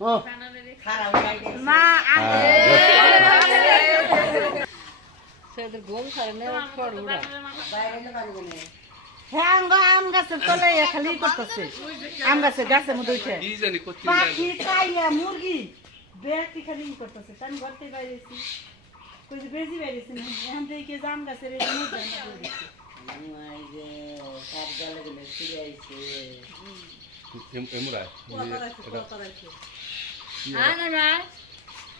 ও। মা হ্যাঁ আম আম গাছের তলে খালি করতেছে। আম গাছের গাছের মধ্যে উঠে। পাখি কাইয়া মুরগি। বেটি খালি করতেছে। তাই ঘরতে বাইরেছি। যে বেশি বাইরেছি এখন থেকে জাম গাছের এই মুরগি। এমরা আ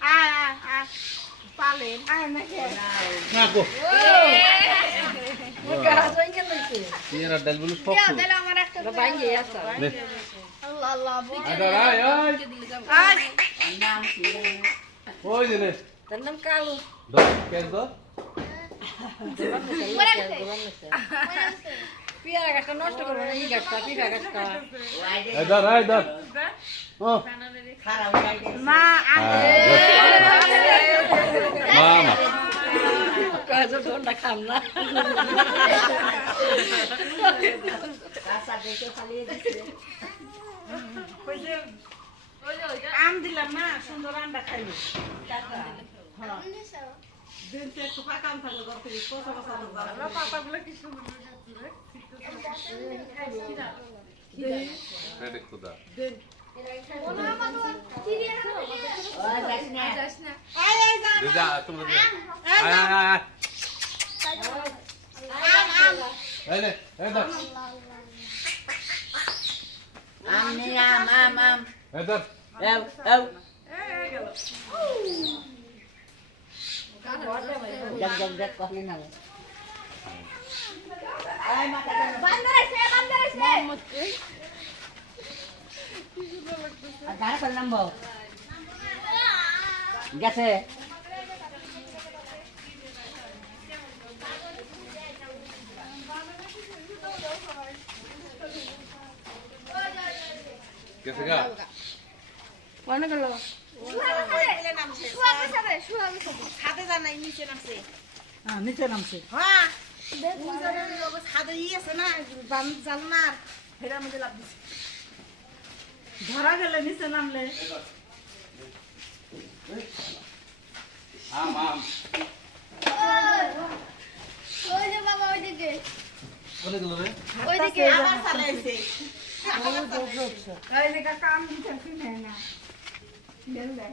আ পালেন আয় না কে না গো ইয়ারা ডালগুলো সব নে আদা রাই ওই আয় ওই নে কালু দো কেস দো পিয়ারা গাছটা নষ্ট করব না এই গাছটা পিঠা গাছটা। মা মামা খাম না। আম দিলাম না সুন্দর আমটা খাইলো। দিন তো একটু ফাঁকা আম থাকলে ঘর থেকে কষা কষা লোক যাবে। পাতাগুলো কি সুন্দর রেডি খুদা দিন যা তোমরা আয় আয় আয় এই নে এই দো আমি আম আম আম এই দো এও এও দেখ দেখ দেখ কখনো না আর গাড়ি করলাম বউ গেছে কেসে গা কোনে গেল ছাদে নিচে নামছে হ্যাঁ নিচে নামছে হ্যাঁ ছাদে ই আছে না বান ফেরার মধ্যে লাভ দিছে। ধরা গেলে নিচে নামলে। আম আম। গেল রে? আবার না। দেন দেন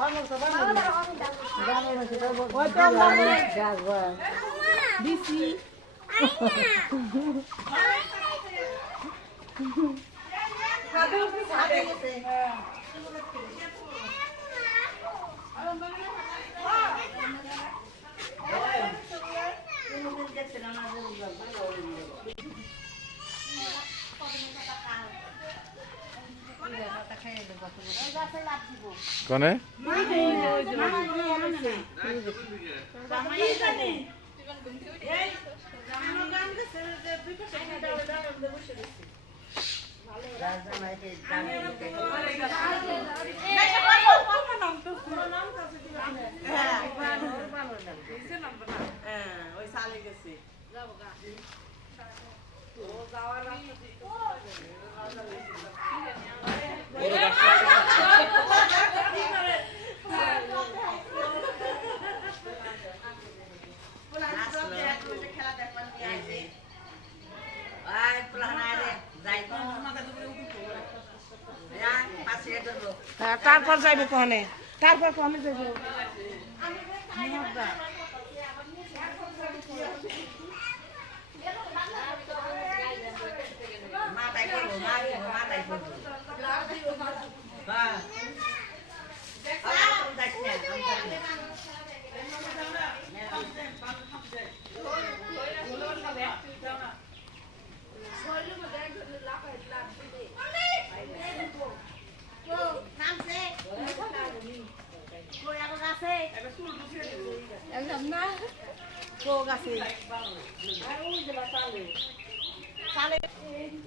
বানর তো বানর বানর হচ্ছে তো ওই তো বানর গাছ বা দিছি ছাদে উঠে ছাদে গেছে কোনে? ওই সালে গেছে তারপর যাইব কনে তারপর কনে যাইব? মাথায় মাথায়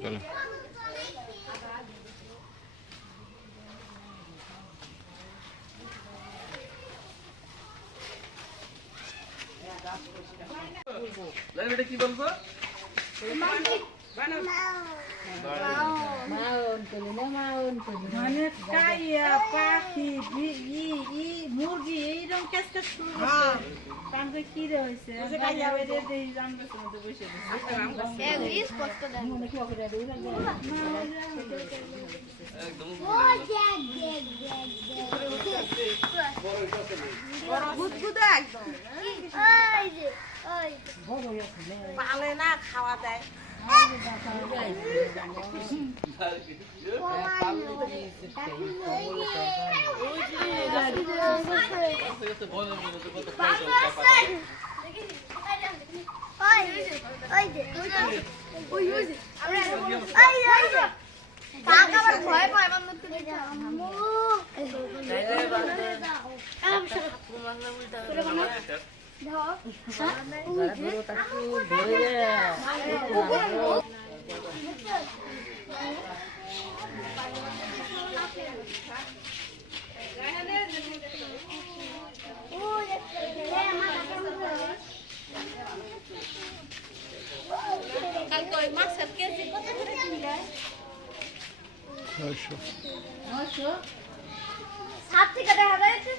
চলো। এটা কি বলব? মানে কাইয়া পাখি ই মুরগি এইরকম শুরু করছে তারপরে কি রে হয়েছে কাইয়া বেরে দেই জানবে মধ্যে বসে বসে এই স্পষ্ট দেখ গুদগুদে একদম। ওই যে ওই পালে না খাওয়া দেয়। ভয় পায় আমার মতো আম্মু কালকে ওই মাছের কেজি কত করে কিনলে সাত থেকে দেখা যাচ্ছে